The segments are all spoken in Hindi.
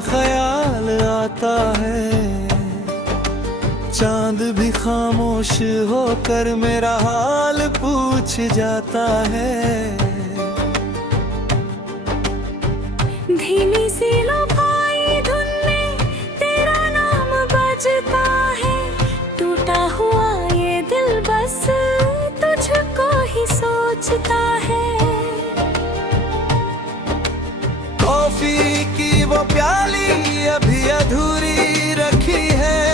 ख्याल आता है। चांद भी खामोश होकर मेरा हाल पूछ जाता है। धीमी सी लो भाई धुन में तेरा नाम बजता है। टूटा हुआ ये दिल बस तुझको ही सोचता है। कॉफी की वो प्याली अभी अधूरी रखी है।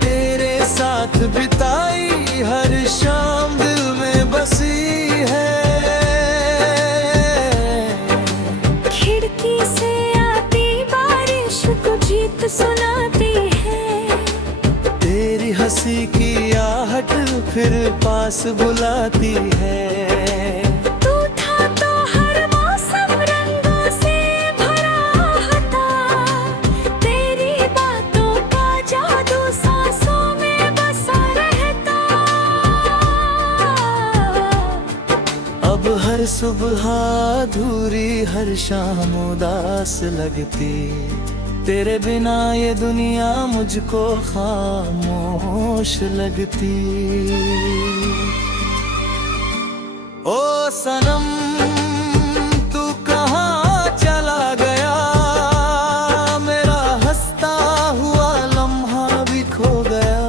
तेरे साथ बिताई हर शाम दिल में बसी है। खिड़की से आती बारिश को जीत सुनाती है। तेरी हंसी की आहट फिर पास बुलाती है। तू था तो हर मौसम रंगों से भरा होता। तेरी बातों का जादू सांसों में बसा रहता। अब हर सुबह अधूरी हर शाम उदास लगती। तेरे बिना ये दुनिया मुझको खामोश लगती। ओ सनम तू कहाँ चला गया। मेरा हंसता हुआ लम्हा भी खो गया।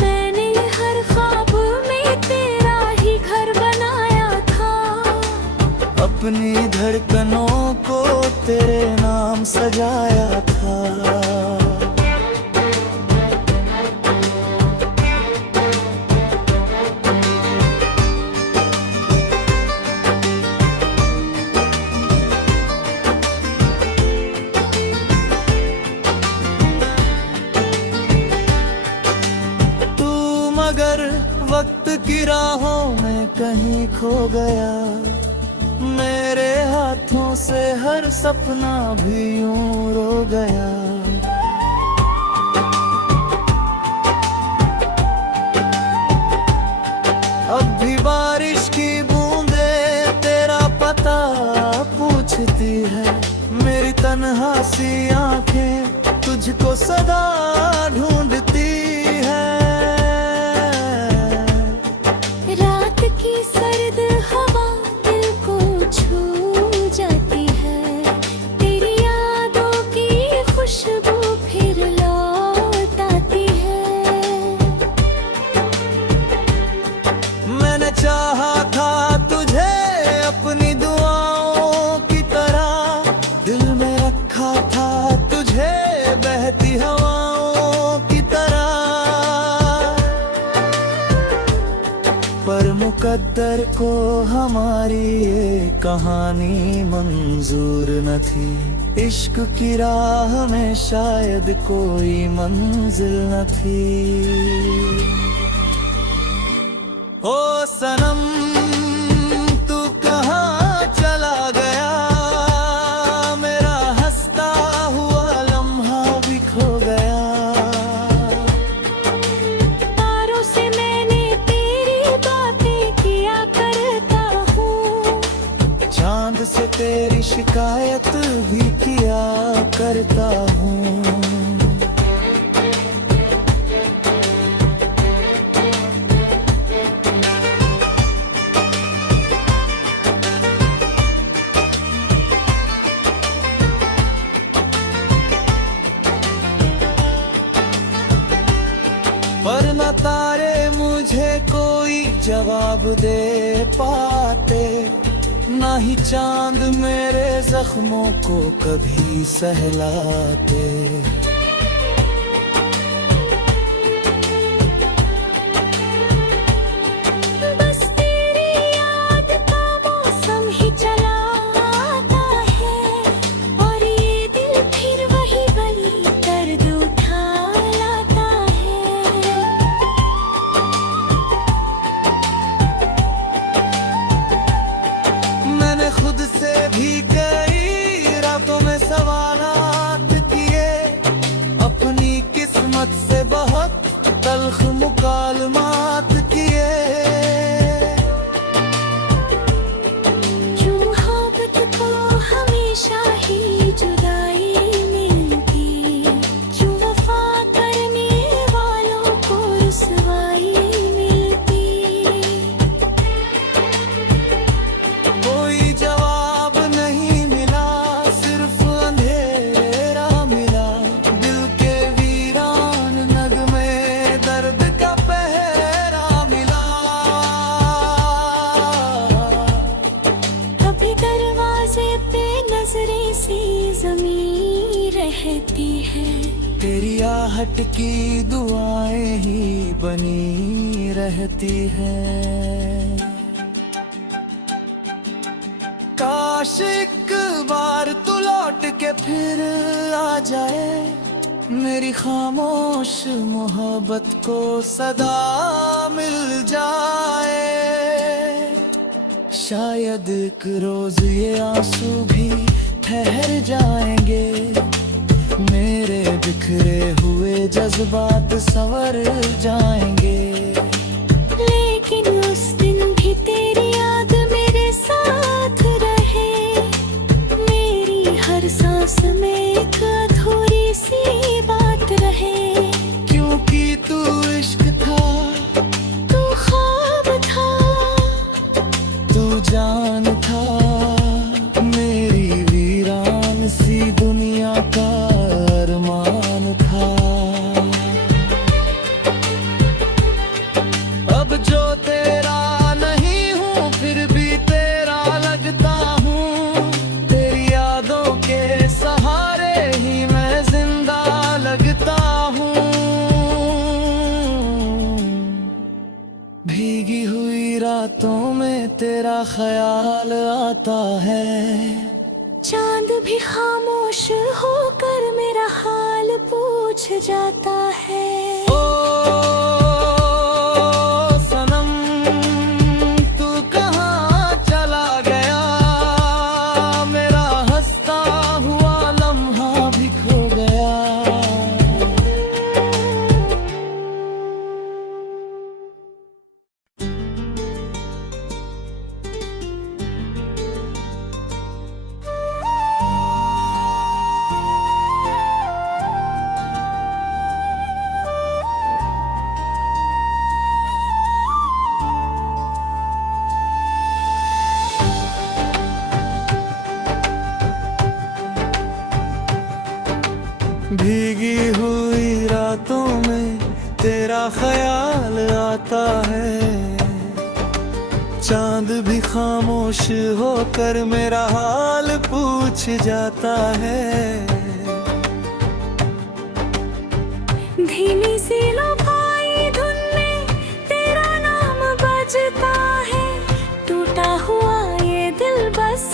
मैंने हर ख्वाब में तेरा ही घर बनाया था। अपनी धड़कनों को तेरे नाम सजाया था। तू मगर वक्त की राहों में कहीं खो गया। मेरे हाथों से हर सपना भी यूं रो गया। अब भी बारिश की बूंदें तेरा पता पूछती है। मेरी तन्हा सी आंखें तुझको सदा ढूंढती है। रात की सर्द हवा दिल को छू जाती है। तेरी यादों की खुशबू फिर लौट आती है। मैंने चाहा था तुझे अपनी दुआओं की तरह। दिल में रखा था तुझे बहती हवाओं की तरह। पर मुकद्दर को हमारी ये कहानी मंजूर न थी। इश्क की राह में शायद कोई मंजिल न थी। ओ सनम तू कहाँ चला गया। मेरा हंसता हुआ लम्हा भी खो गया। तारों से मैंने तेरी बातें किया करता हूँ। चांद से तेरी शिकायत भी किया करता हूँ। पर न तारे मुझे कोई जवाब दे पाते। ना ही चांद मेरे जख्मों को कभी सहलाते। बस तेरी याद का मौसम ही चला आता है। और ये दिल फिर वही वही दर्द उठा लाता है। मैंने खुद से भी कई रातों में सवालात किए। देती है। तेरी आहट की दुआएं ही बनी रहती है। काश एक बार तू लौट के फिर आ जाए, मेरी खामोश मोहब्बत को सदा मिल जाए। शायद एक रोज ये आंसू भी ठहर जाएंगे, मेरे बिखरे हुए जज्बात संवर जाएंगे। लेकिन उस दिन भी तेरी याद मेरे साथ रहे, मेरी हर सांस में एक अधूरी सी बात रहे। क्योंकि तू इश्क था, तू ख्वाब था, तू जान था, मेरी वीरान सी दुनिया का अरमान था। अब जो तेरा नहीं हूँ फिर भी तेरा लगता हूँ, तेरी यादों के सहारे ही मैं जिंदा लगता हूँ। भीगी हुई रातों में तेरा ख्याल आता है, चांद भी खामोश होकर मेरा हाल पूछ जाता है। ओ सनम तू कहाँ चला गया, मेरा हंसता हुआ लम्हा भी खो गया। भीगी हुई रातों में तेरा ख्याल आता है, चांद भी खामोश होकर मेरा हाल पूछ जाता है। धीमी सी लो भाई धुन में तेरा नाम बजता है, टूटा हुआ ये दिल बस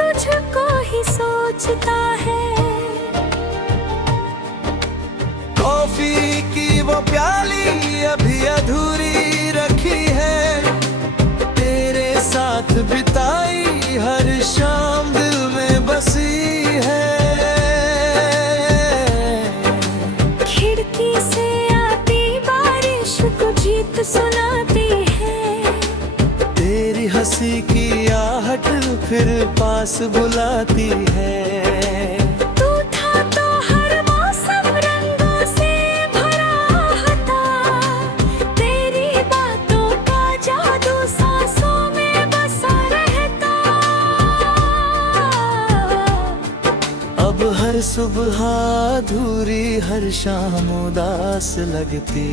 तुझको ही सोचता है। कॉफी की वो प्याली अभी अधूरी रखी है, तेरे साथ बिताई हर शाम दिल में बसी है। खिड़की से आती बारिश को गीत सुनाती है, तेरी हंसी की आहट फिर पास बुलाती है। तू था तो हर मौसम रंगों से भरा था, तेरी बातों का जादू सांसों में बसा रहता। अब हर सुबह अधूरी हर शाम उदास लगती,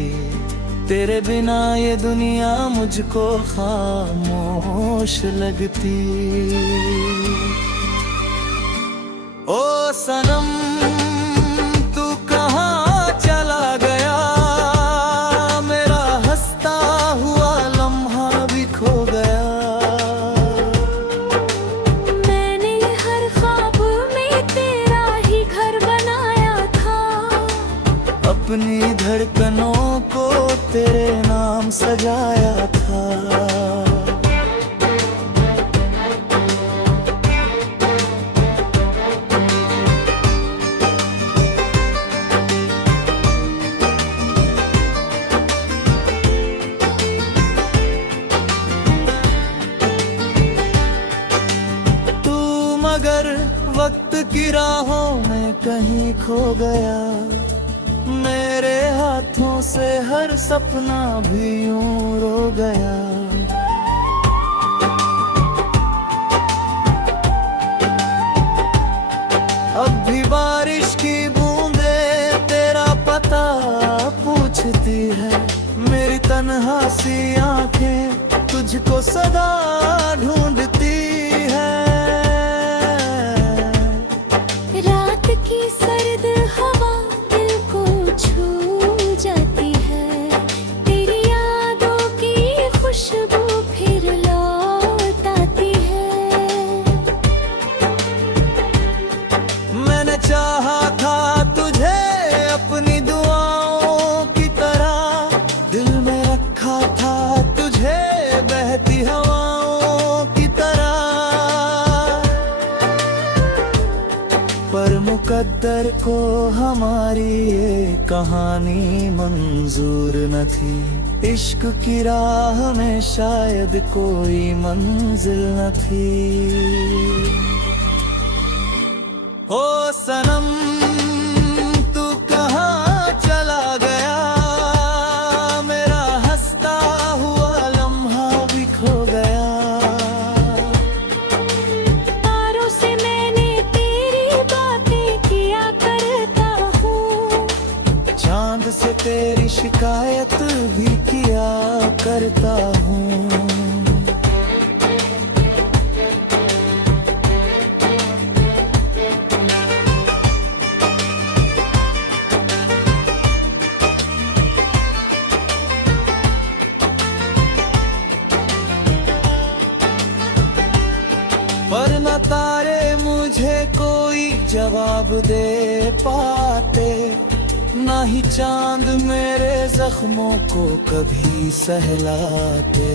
तेरे बिना ये दुनिया मुझको खामोश लगती। ओ सनम तू कहाँ चला गया, मेरा हंसता हुआ लम्हा भी खो गया। मैंने हर ख्वाब में तेरा ही घर बनाया था, अपनी धड़कनों को तेरे नाम सजाया था। तू मगर वक्त की राहों में कहीं खो गया, मेरे हाथों से हर सपना भी यूं रो गया। अब भी बारिश की बूंदें तेरा पता पूछती है, मेरी तन्हा सी आंखें तुझको सदा ढूंढती है। रात की सर्द चाहा था तुझे अपनी दुआओं की तरह, दिल में रखा था तुझे बहती हवाओं की तरह। पर मुकद्दर को हमारी ये कहानी मंजूर न थी, इश्क की राह में शायद कोई मंजिल न थी। ओ सनम तू कहाँ चला गया, मेरा हंसता हुआ लम्हा भी खो गया। तारों से मैंने तेरी बातें किया करता हूँ, चांद से तेरी शिकायत भी किया करता हूँ। पर न तारे मुझे कोई जवाब दे पाते, ना ही चांद मेरे जख्मों को कभी सहलाते।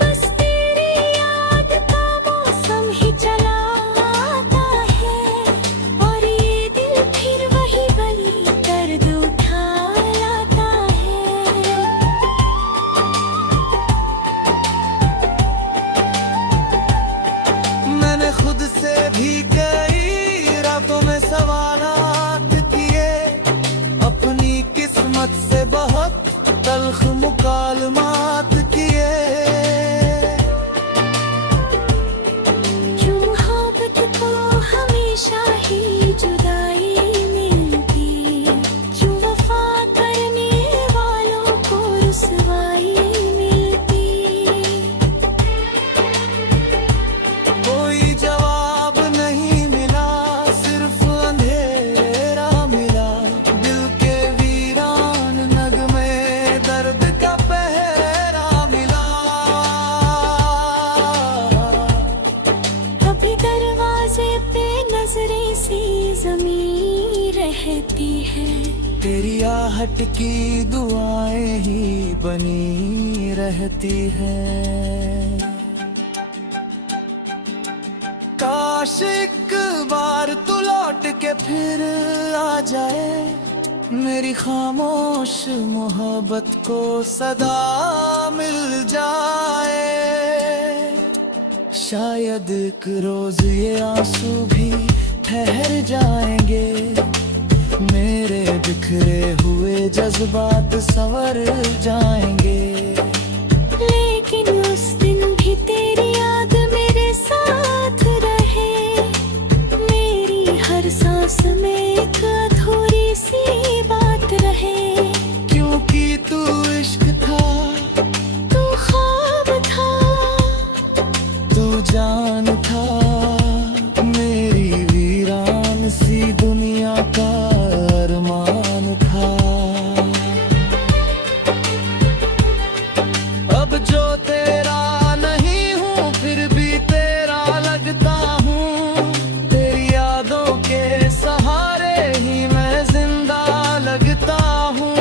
बस तेरी याद का मौसम ही चला आता है, और ये दिल फिर वही गली दर्द उठा लाता है। मैंने खुद से भी कई रातों में सवालात किए, अपनी किस्मत से बहुत तल्ख मुकालमात किए। क्यों मोहब्बत को हमेशा ही जुदाई मिलती, क्यों वफा करने वालों को रुसवाई मिलती। कोई जवाब नहीं मिला, सिर्फ अंधेरा मिला, दिल के वीरान नगमे दर्द का पहरा मिला। कभी दरवाजे पे नजरें सी जमी रहती है, तेरी आहट की दुआएं ही बनी रहती हैं। काश एक बार तू लौट के फिर आ जाए, मेरी खामोश मोहब्बत को सदा मिल जाए। शायद एक रोज ये आंसू भी ठहर जाएंगे, मेरे बिखरे हुए जज्बात संवर जाएंगे। लेकिन उस दिन भी तेरी याद मेरे साथ रहे, मेरी हर सांस में एक अधूरी सी बात रहे। क्योंकि तू इश्क था, तू ख्वाब था, तू जान था, मेरी वीरान सी दुनिया का अरमान था। अब जो तेरा नहीं हूँ फिर भी तेरा लगता हूँ, तेरी यादों के सहारे ही मैं जिंदा लगता हूँ।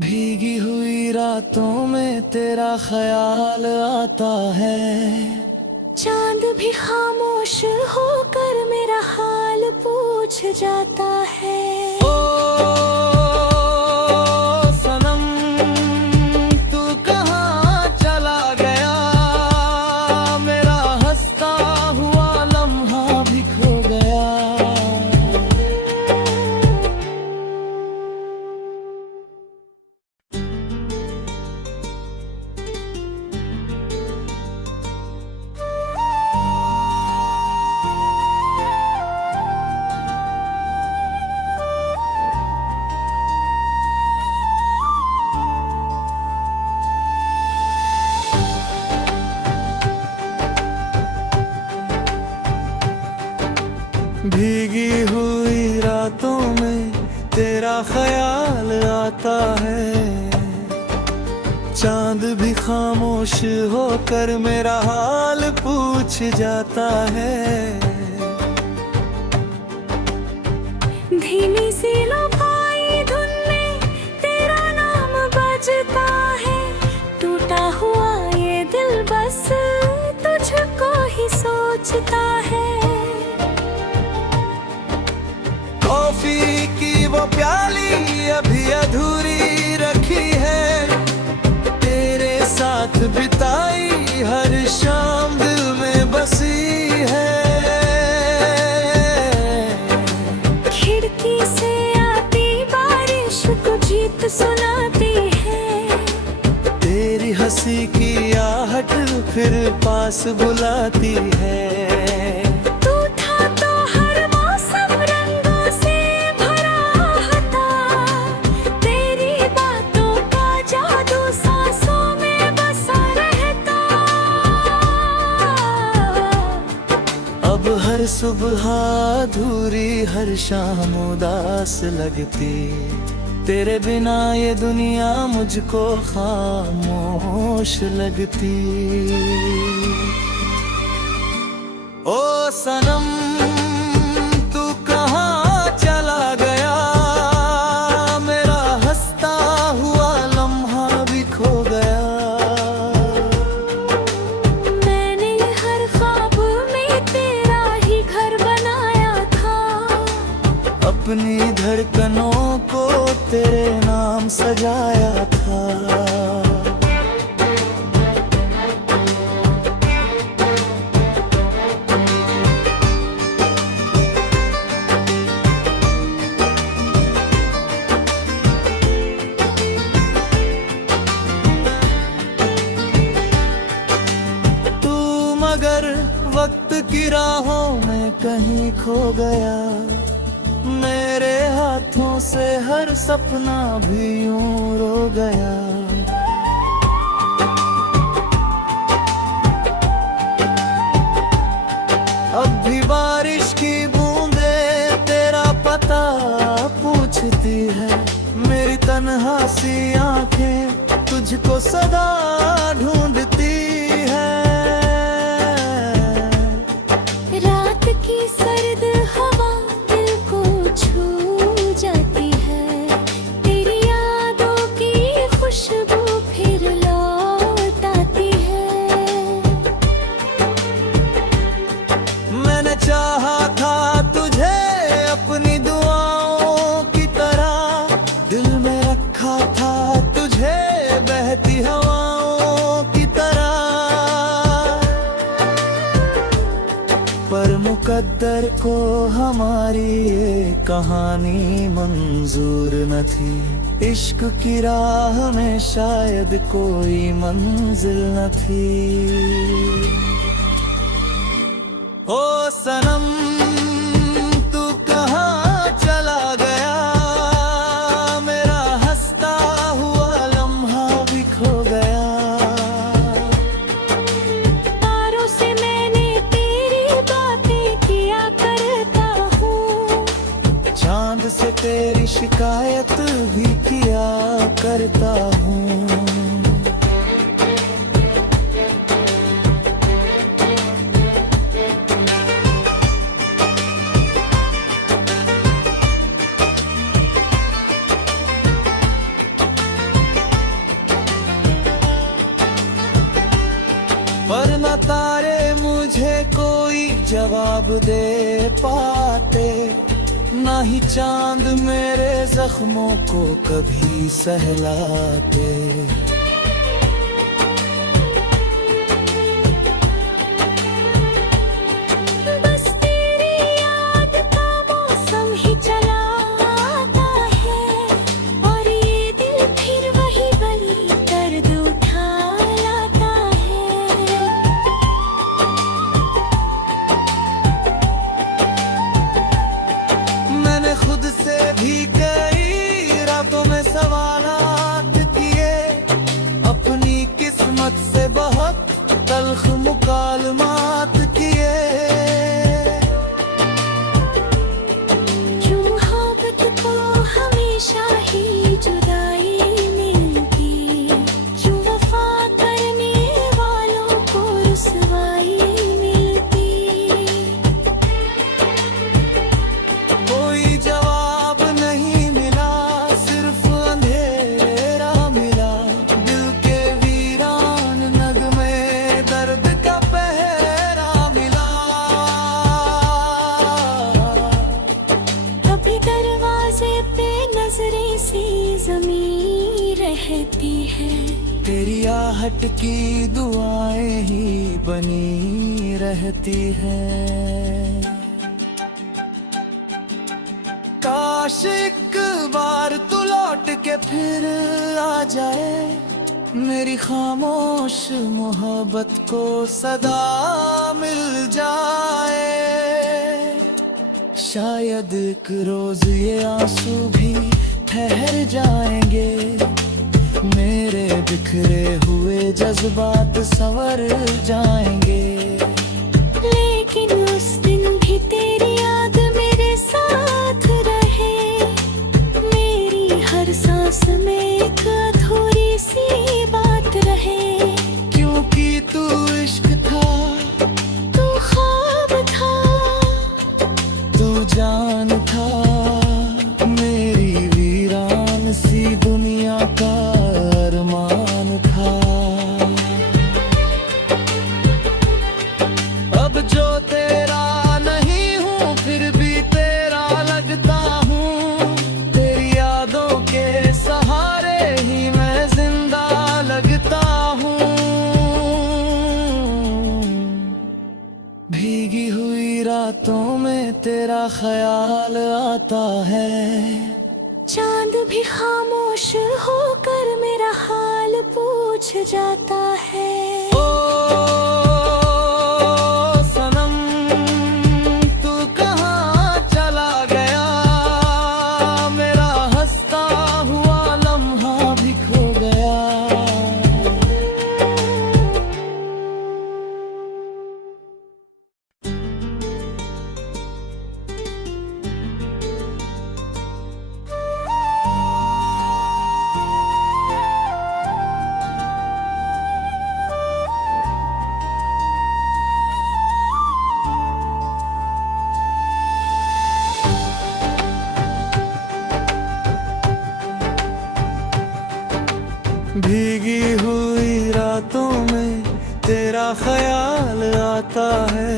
भीगी हुई रातों में तेरा ख्याल आता है, चांद भी खामोश होकर मेरा हाल पूछ जाता है। ओ सनम तू कहाँ चला गया, मेरा हंसता हुआ लम्हा भी खो गया। भीगी हुई रातों में तेरा ख्याल आता है, चांद भी खामोश होकर मेरा हाल पूछ जाता है। धीमी सी लोफाई धुन में तेरा नाम बजता है। टूटा हुआ ये दिल बस तुझको ही सोचता है। कॉफी की वो प्याली अभी अधूरी रखी है। तेरे साथ बिताई हर शाम दिल में बसी है। खिड़की से आती बारिश को गीत सुनाती है। तेरी हंसी की आहट फिर पास बुलाती है। तू था तो हर मौसम रंगों से भरा था। तेरी बातों का जादू सांसों में बसा रहता। अब हर सुबह अधूरी हर शाम उदास लगती। तेरे बिना ये दुनिया मुझको खामोश लगती। ओ सनम तू कहाँ चला गया। मेरा हंसता हुआ लम्हा भी खो गया। मैंने हर ख्वाब में तेरा ही घर बनाया था। अपनी धड़कनों को तेरे नाम सजाया था। तू मगर वक्त की राहों में कहीं खो गया। मेरे हाथों से हर सपना भी यूं रो गया। अब भी बारिश की बूंदें तेरा पता पूछती है। मेरी तन्हा सी आंखें तुझको सदा ढूंढती है। रात की सर्द हवा दिल को छू जाती है। तेरी यादों की खुशबू फिर लौट आती है। मैंने चाहा था तुझे अपनी दुआओं की तरह। दिल में रखा था तुझे बहती हवाओं की तरह। पर मुकद्दर को हमारी ये कहानी मंजूर न थी। इश्क की राह में शायद कोई मंजिल न थी। ओ सनम तू कहाँ चला गया। मेरा हंसता हुआ लम्हा भी खो गया। तारों से मैंने तेरी बातें किया करता हूँ। चांद से तेरी शिकायत भी किया करता हूँ। पर न तारे मुझे कोई जवाब दे पाते। ना ही चांद मेरे जख्मों को कभी सहलाते। बस तेरी याद का मौसम ही चला आता है। और ये दिल फिर वही बड़ी दर्द उठा लाता है। मैंने खुद से भी कई रातों में सवालात किए। अपनी किस्मत से बहुत तल्ख मुकालमात किए। क्यों मोहब्बत को हमेशा ही जुदाई मिलती। क्यों आहट की दुआएं ही बनी रहती है। काश एक बार तू लौट के फिर आ जाए, मेरी खामोश मोहब्बत को सदा मिल जाए। शायद एक रोज ये आंसू भी ठहर जाएंगे, मेरे बिखरे हुए जज्बात संवर जाएंगे। लेकिन उस दिन भी तेरी याद मेरे साथ रहे, मेरी हर सांस में एक अधूरी सी बात रहे। क्योंकि तू इश्क था, तू ख्वाब था, तू जान था, मेरी वीरान सी दुनिया का अरमान था। अब जो तेरा नहीं हूँ फिर भी तेरा लगता हूँ, तेरी यादों के सहारे ही मैं जिंदा लगता हूँ। भीगी हुई रातों में तेरा ख्याल आता है, चांद भी खामोश होकर मेरा हाल पूछ जाता है। ओ सनम तू कहाँ चला गया, मेरा हंसता हुआ लम्हा भी खो गया। भीगी हुई रातों में तेरा ख्याल आता है,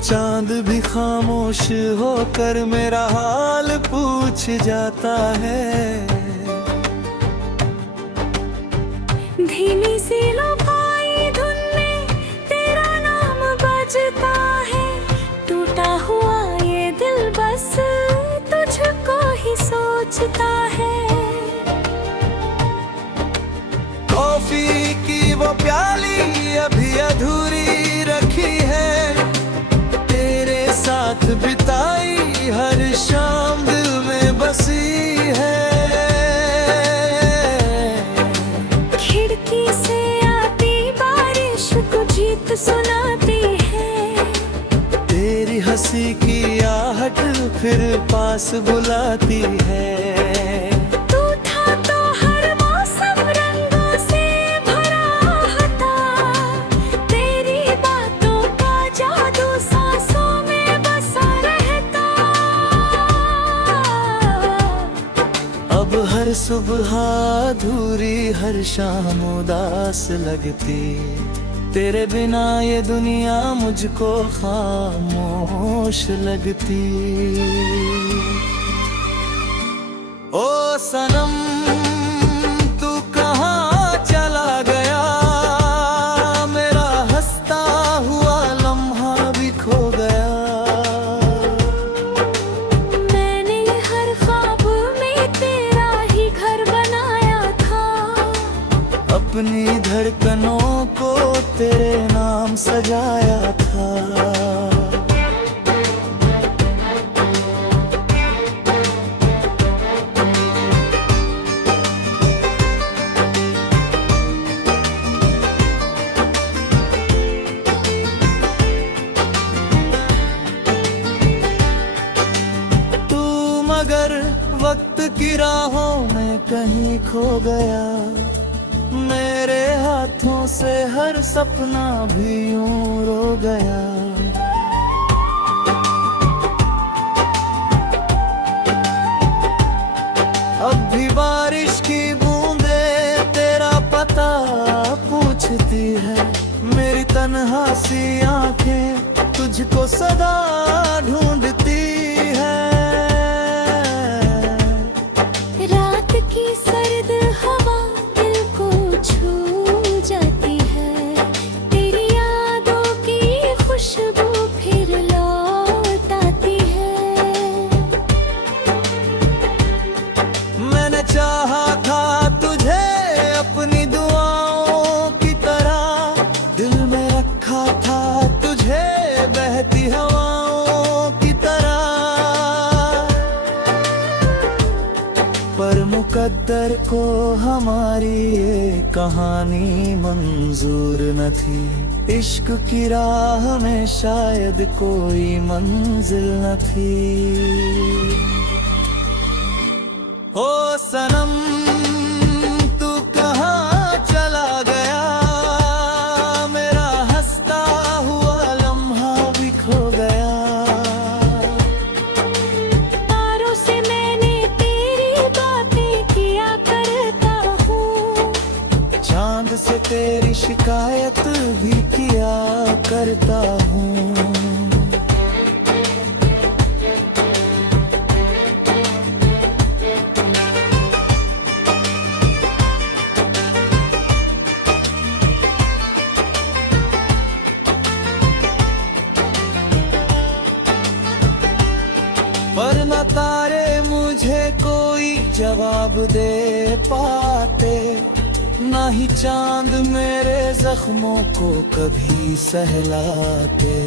चांद भी खामोश होकर मेरा हाल पूछ जाता है। धीमी सी लोपाई धुन में तेरा नाम बजता है, टूटा हुआ ये दिल बस तुझको ही सोचता है। कॉफी की वो प्याली अभी अधूरी रखी है, तेरे साथ बिताई हर शाम दिल में बसी है। खिड़की से आती बारिश को जीत सुनाती है, तेरी हंसी की आहट फिर पास बुलाती है। तू था तो हर मौसम रंगों से भरा था, तेरी बातों का जादू सांसों में बसा रहता। अब हर सुबह अधूरी हर शाम उदास लगती, तेरे बिना ये दुनिया मुझको खामोश लगती। ओ सनम तू कहाँ चला गया, मेरा हंसता हुआ लम्हा भी खो गया। मैंने हर ख्वाब में तेरा ही घर बनाया था, अपनी धड़कनों को तेरे नाम सजाया था। तू मगर वक्त की राहों में कहीं खो गया, मेरे हाथों से हर सपना भी यूं रो गया। अब भी बारिश की बूंदें तेरा पता पूछती है, मेरी तन्हा सी आंखें तुझको सदा ढूंढती है। रात की सर्द हवा दिल को मगर को हमारी ये कहानी मंजूर न थी। इश्क की राह में शायद कोई मंजिल न थी। ओ सनम तू कहाँ चला गया, मेरा हंसता हुआ लम्हा भी खो गया। तारों से मैंने तेरी बातें किया करता हूँ, चांद से तेरी शिकायत भी किया करता हूँ। पर न तारे मुझे कोई जवाब दे पाते, ना ही चांद मेरे जख्मों को कभी सहलाते।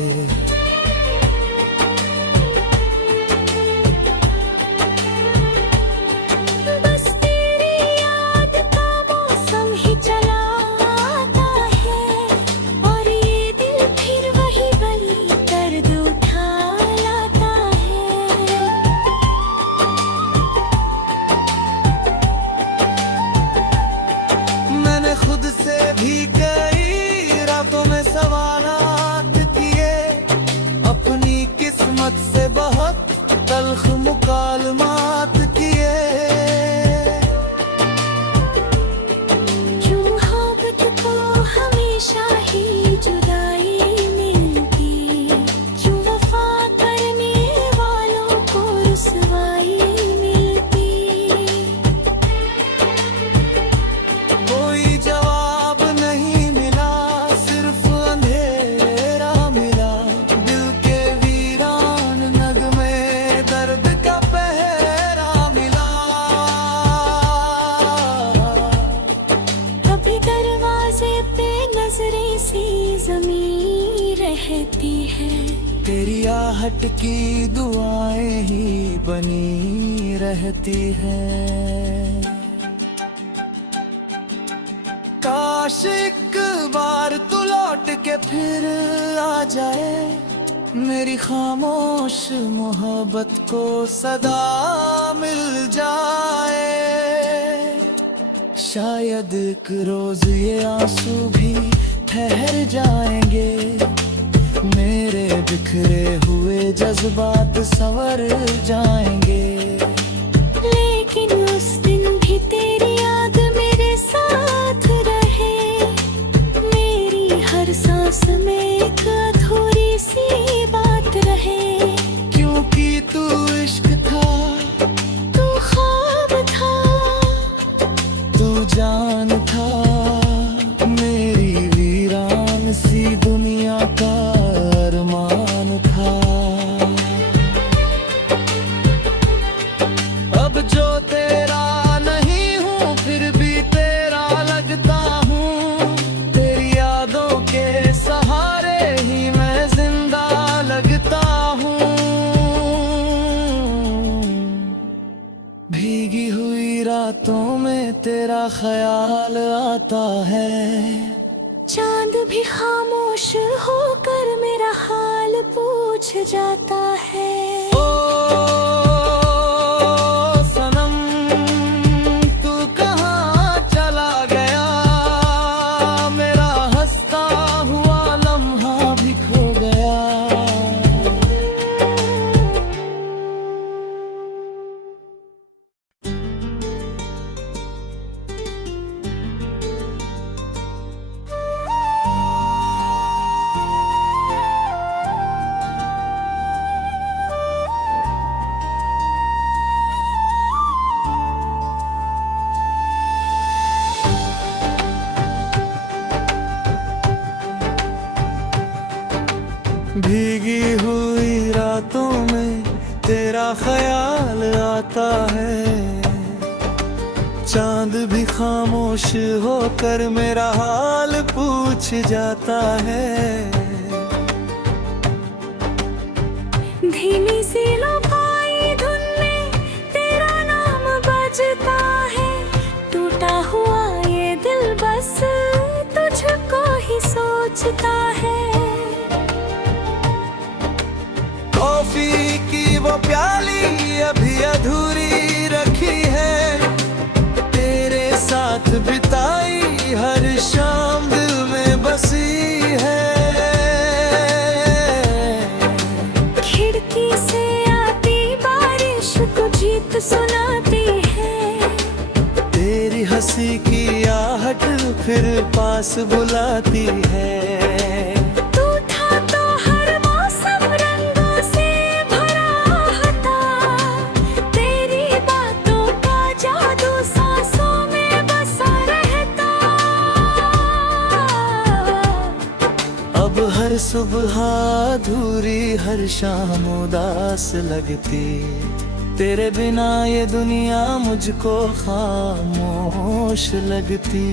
बस तेरी याद का मौसम ही चला आता है, और ये दिल फिर वही वही दर्द उठा लाता है। मैंने खुद से भी कई रातों में सवालात किए, अपनी किस्मत से बहुत तल्ख मुकालमात किए। क्यों मोहब्बत को हमेशा ही जुदाई मिलती, क्यों वफा करने वालों को रुसवाई मिलती। कोई जवाब नहीं मिला, सिर्फ अंधेरा मिला। दिल के वीरान नगमे दर्द का पहरा मिला। कभी दरवाजे पे नजरें सी जमीन रहती है, तेरी आहट की दुआएं ही बनी रहती है। काश एक बार तू लौट के फिर आ जाए, मेरी खामोश मोहब्बत को सदा मिल जाए। शायद एक रोज ये आंसू भी ठहर जाएंगे, मेरे बिखरे हुए जज्बात संवर जाएंगे। लेकिन उस दिन भी तेरी याद मेरे साथ रहे, मेरी हर सांस में एक अधूरी सी बात रहे। क्योंकि तू इश्क था, तू ख्वाब था, तू जान था, मेरी वीरान सी दुनिया का अरमान था। अब जो तेरा नहीं हूँ फिर भी तेरा लगता हूँ, तेरी यादों के सहारे ही मैं जिंदा लगता हूँ। भीगी हुई रातों में तेरा ख्याल आता है, चांद भी खामोश होकर मेरा हाल पूछ जाता है। ओ सनम तू कहाँ चला गया, मेरा हंसता हुआ लम्हा भी खो गया। भीगी हुई रातों में तेरा ख्याल आता है, चांद भी खामोश होकर मेरा हाल पूछ जाता है। धीमी सी लो भाई धुन में तेरा नाम बजता है, बस तुझको ही सोचता है। कॉफी की वो प्याली अभी अधूरी रखी है, तेरे साथ बिताई हर शाम दिल में बसी है। खिड़की से आती बारिश को जीत सुनाती है, तेरी हंसी की आहट फिर पास बुलाती है। तू था तो हर मौसम रंगों से भरा था, तेरी बातों का जादू सांसों में बसा रहता। अब हर सुबह अधूरी हर शाम उदास लगती, तेरे बिना ये दुनिया मुझको खामोश लगती।